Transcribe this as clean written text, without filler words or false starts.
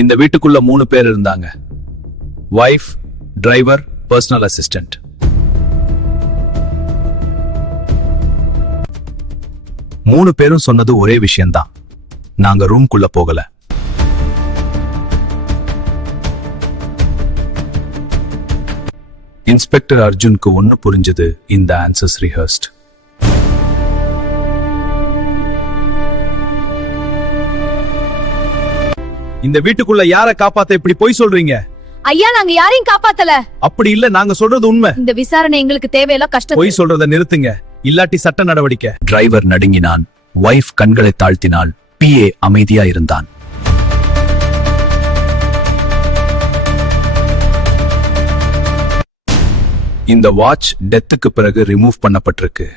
இந்த வீட்டுக்குள்ள 3 பேர் இருந்தாங்க. Wife, driver, personal assistant. மூணு பேரும் சொன்னது ஒரே விஷயம்தான். நாங்க ரூம்குள்ள போகல. இன்ஸ்பெக்டர் அர்ஜுனுக்கு ஒன்னு புரிஞ்சது. இந்த ஆன்சர்ஸ் ரிஹர்ஸ்ட். இந்த வீட்டுக்குள்ள யார காப்பாத்த இப்படி போய் சொல்றீங்க? ஐயா, நாங்க யாரையும் காப்பாத்தல. அப்படி இல்ல, நாங்க சொல்றது உண்மை. இந்த விசாரணை எங்களுக்கு தேவையில்ல, கஷ்டம். போய் சொல்றத நிறுத்துங்க, இல்லாட்டி சட்ட நடவடிக்கை. டிரைவர் நடுங்கினான். வைஃப் கண்களை தாழ்த்தினாள். பிஏ அமைதியா இருந்தான். இந்த வாட்ச் டெத்துக்கு பிறகு ரிமூவ் பண்ணப்பட்டிருக்கு.